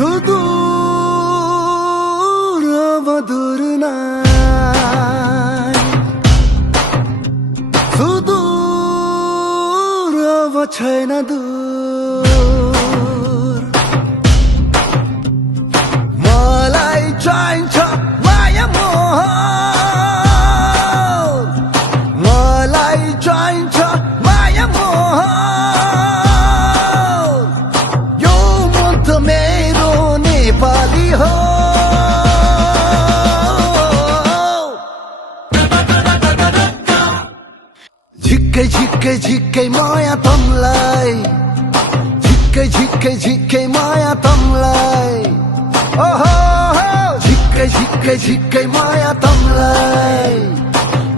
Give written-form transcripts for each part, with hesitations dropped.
सुदूर मधुर नाई सुदूर छैन दूर मलाई चाहिन्छ माया मोह मलाई चाहिन्छ माया मोह यो मन त मेरो नेपाली हो झिक्कै झिक्कै झिक्कै माया तमलाई झिक्कै झिक्कै झिक्कै माया तमलाई ओहो झिक्कै झिक्कै झिक्कै माया तमलाई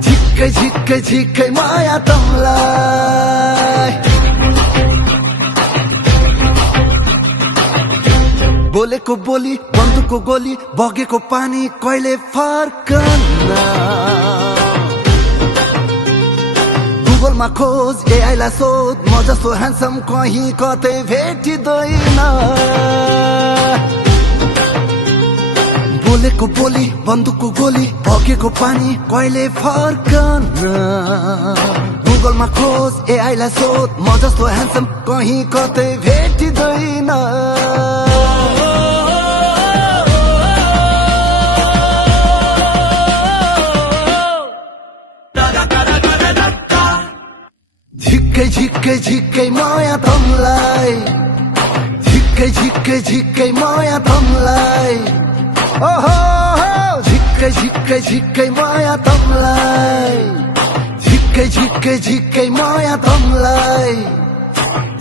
झिक्कै झिक्कै झिक्कै माया तमलाई बोलेको बोली बन्दुकको गोली बगेको पानी कहिले फर्कन्न गुगलमा खोज एआईलाई सोध म जस्तो ह्यान्डसम कहीँ कतै भेटिँदैन बोलेको बोली बन्दुकको गोली बगेको पानी कहिले फर्कन्न गुगलमा खोज एआईलाई सोध म जस्तो ह्यान्डसम कहीँ कतै भेटिँदैन झिक्कै झिक्कै झिक्कै माया तमलाई झिक्कै झिक्कै झिक्कै माया तमलाई ओहो झिक्कै झिक्कै झिक्कै माया तमलाई झिक्कै झिक्कै झिक्कै माया तमलाई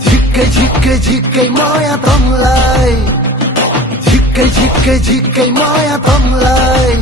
झिक्कै झिक्कै झिक्कै माया तमलाई झिक्कै झिक्कै झिक्कै माया तमलाई